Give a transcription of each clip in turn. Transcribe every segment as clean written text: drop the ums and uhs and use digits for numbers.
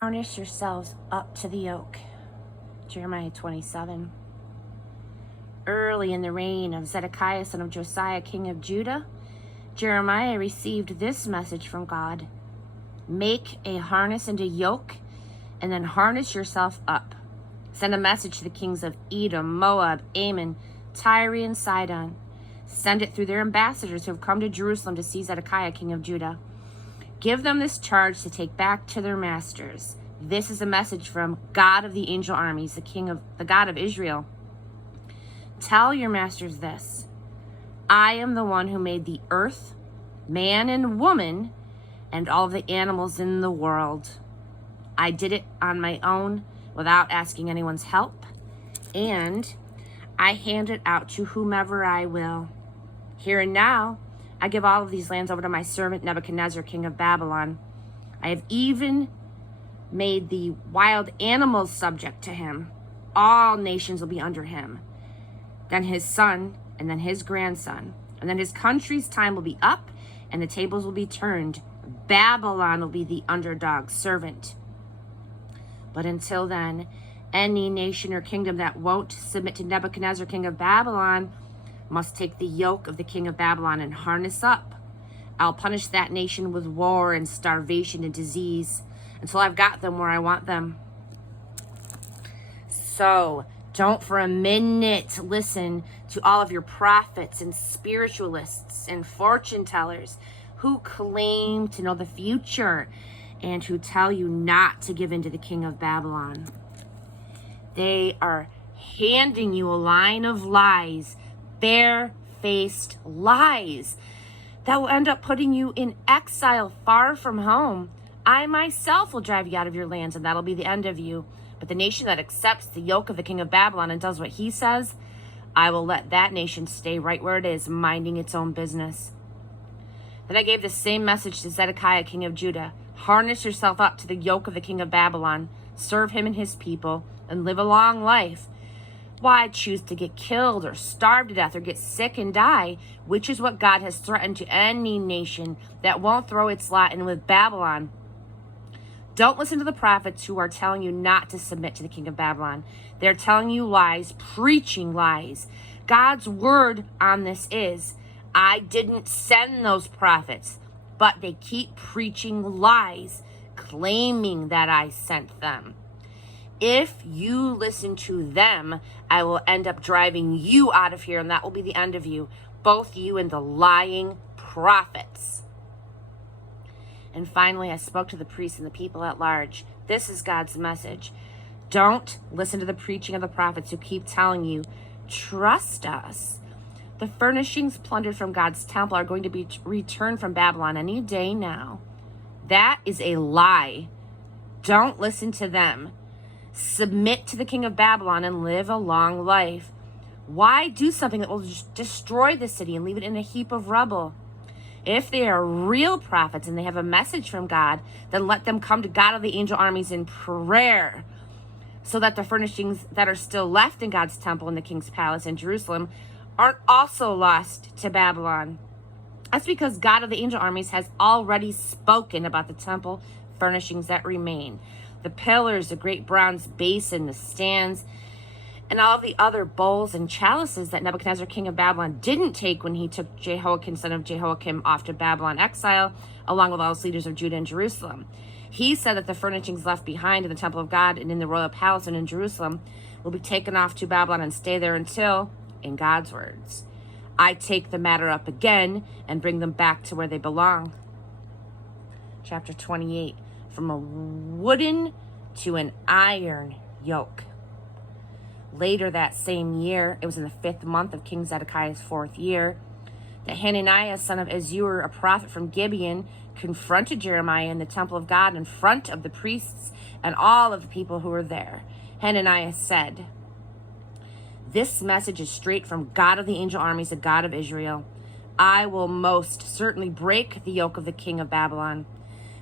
Harness yourselves up to the yoke. Jeremiah 27. Early in the reign of Zedekiah, son of Josiah, king of Judah, Jeremiah received this message from God. Make a harness and a yoke, and then harness yourself up. Send a message to the kings of Edom, Moab, Ammon, Tyre, and Sidon. Send it through their ambassadors who have come to Jerusalem to see Zedekiah, king of Judah. Give them this charge to take back to their masters. This is a message from God of the angel armies, the God of Israel. Tell your masters this: I am the one who made the earth, man and woman, and all the animals in the world. I did it on my own without asking anyone's help, and I hand it out to whomever I will. Here and now, I give all of these lands over to my servant Nebuchadnezzar, king of Babylon. I have even made the wild animals subject to him. All nations will be under him. Then his son, and then his grandson, and then his country's time will be up, and the tables will be turned. Babylon will be the underdog servant. But until then, any nation or kingdom that won't submit to Nebuchadnezzar, king of Babylon, must take the yoke of the king of Babylon and harness up. I'll punish that nation with war and starvation and disease until I've got them where I want them. So don't for a minute listen to all of your prophets and spiritualists and fortune tellers who claim to know the future and who tell you not to give in to the king of Babylon. They are handing you a line of lies, bare-faced lies that will end up putting you in exile far from home. I myself will drive you out of your lands, and that'll be the end of you. But the nation that accepts the yoke of the king of Babylon and does what he says, I will let that nation stay right where it is, minding its own business. Then I gave the same message to Zedekiah, king of Judah. Harness yourself up to the yoke of the king of Babylon, serve him and his people, and live a long life. Why choose to get killed or starve to death or get sick and die, which is what God has threatened to any nation that won't throw its lot in with Babylon? Don't listen to the prophets who are telling you not to submit to the king of Babylon. They're telling you lies, preaching lies. God's word on this is, I didn't send those prophets, but they keep preaching lies, claiming that I sent them. If you listen to them, I will end up driving you out of here, and that will be the end of you, both you and the lying prophets. And finally, I spoke to the priests and the people at large. This is God's message. Don't listen to the preaching of the prophets who keep telling you, trust us. The furnishings plundered from God's temple are going to be returned from Babylon any day now. That is a lie. Don't listen to them. Submit to the king of Babylon and live a long life. Why do something that will just destroy the city and leave it in a heap of rubble? If they are real prophets and they have a message from God, then let them come to God of the angel armies in prayer, so that the furnishings that are still left in God's temple in the king's palace in Jerusalem aren't also lost to Babylon. That's because God of the angel armies has already spoken about the temple furnishings that remain. The pillars, the great bronze basin, the stands, and all of the other bowls and chalices that Nebuchadnezzar, king of Babylon, didn't take when he took Jehoiakim, son of Jehoiakim, off to Babylon exile, along with all his leaders of Judah and Jerusalem. He said that the furnishings left behind in the temple of God and in the royal palace and in Jerusalem will be taken off to Babylon and stay there until, in God's words, I take the matter up again and bring them back to where they belong. Chapter 28. From a wooden to an iron yoke. Later that same year, it was in the 5th month of King Zedekiah's 4th year, that Hananiah, son of Azur, a prophet from Gibeon, confronted Jeremiah in the temple of God in front of the priests and all of the people who were there. Hananiah said, this message is straight from God of the angel armies, the God of Israel. I will most certainly break the yoke of the king of Babylon.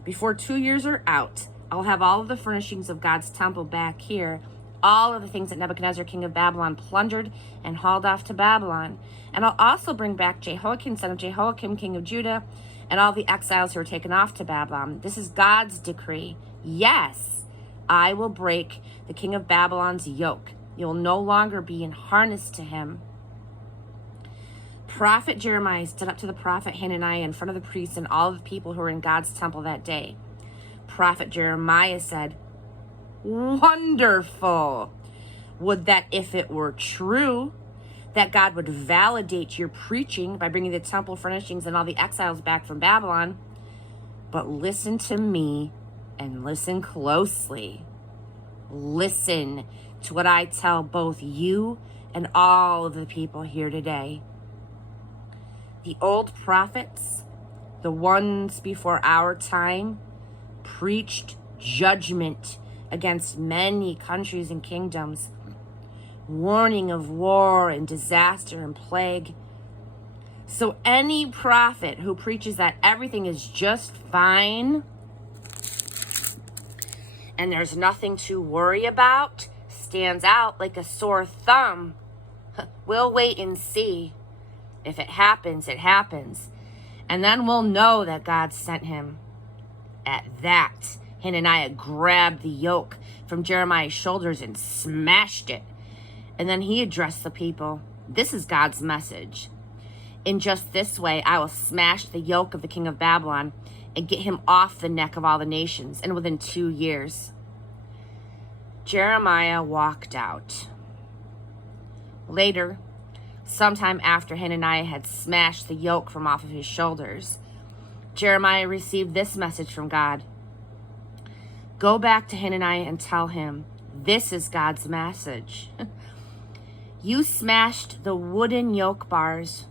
Before 2 years are out, I'll have all of the furnishings of God's temple back here, all of the things that Nebuchadnezzar, king of Babylon, plundered and hauled off to Babylon. And I'll also bring back Jehoiakim, son of Jehoiakim, king of Judah, and all the exiles who were taken off to Babylon. This is God's decree. Yes, I will break the king of Babylon's yoke. You will no longer be in harness to him. Prophet Jeremiah stood up to the prophet Hananiah in front of the priests and all of the people who were in God's temple that day. Prophet Jeremiah said, "Wonderful! Would that if it were true, that God would validate your preaching by bringing the temple furnishings and all the exiles back from Babylon. But listen to me and listen closely. Listen to what I tell both you and all of the people here today. The old prophets, the ones before our time, preached judgment against many countries and kingdoms, warning of war and disaster and plague. So any prophet who preaches that everything is just fine and there's nothing to worry about stands out like a sore thumb. We'll wait and see. If it happens, it happens. And then we'll know that God sent him." At that, Hananiah grabbed the yoke from Jeremiah's shoulders and smashed it. And then he addressed the people. This is God's message. "In just this way, I will smash the yoke of the king of Babylon and get him off the neck of all the nations, and within 2 years." Jeremiah walked out. Later, sometime after Hananiah had smashed the yoke from off of his shoulders, Jeremiah received this message from God. "Go back to Hananiah and tell him, this is God's message. You smashed the wooden yoke bars.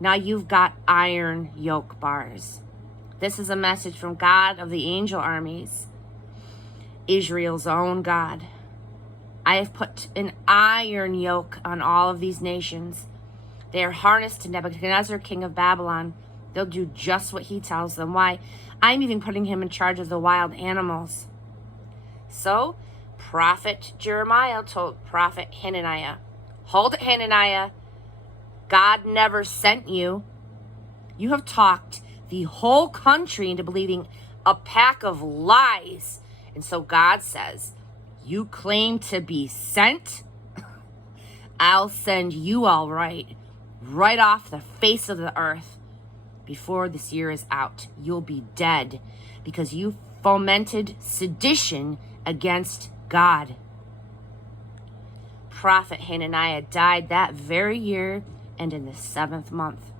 Now you've got iron yoke bars. This is a message from God of the angel armies, Israel's own God. I have put an iron yoke on all of these nations. They are harnessed to Nebuchadnezzar, king of Babylon. They'll do just what he tells them. Why, I'm even putting him in charge of the wild animals." So, prophet Jeremiah told prophet Hananiah, "Hold it, Hananiah. God never sent you. You have talked the whole country into believing a pack of lies. And so God says, you claim to be sent? I'll send you all right off the face of the earth. Before this year is out, you'll be dead because you fomented sedition against God." Prophet Hananiah died that very year and in the 7th month.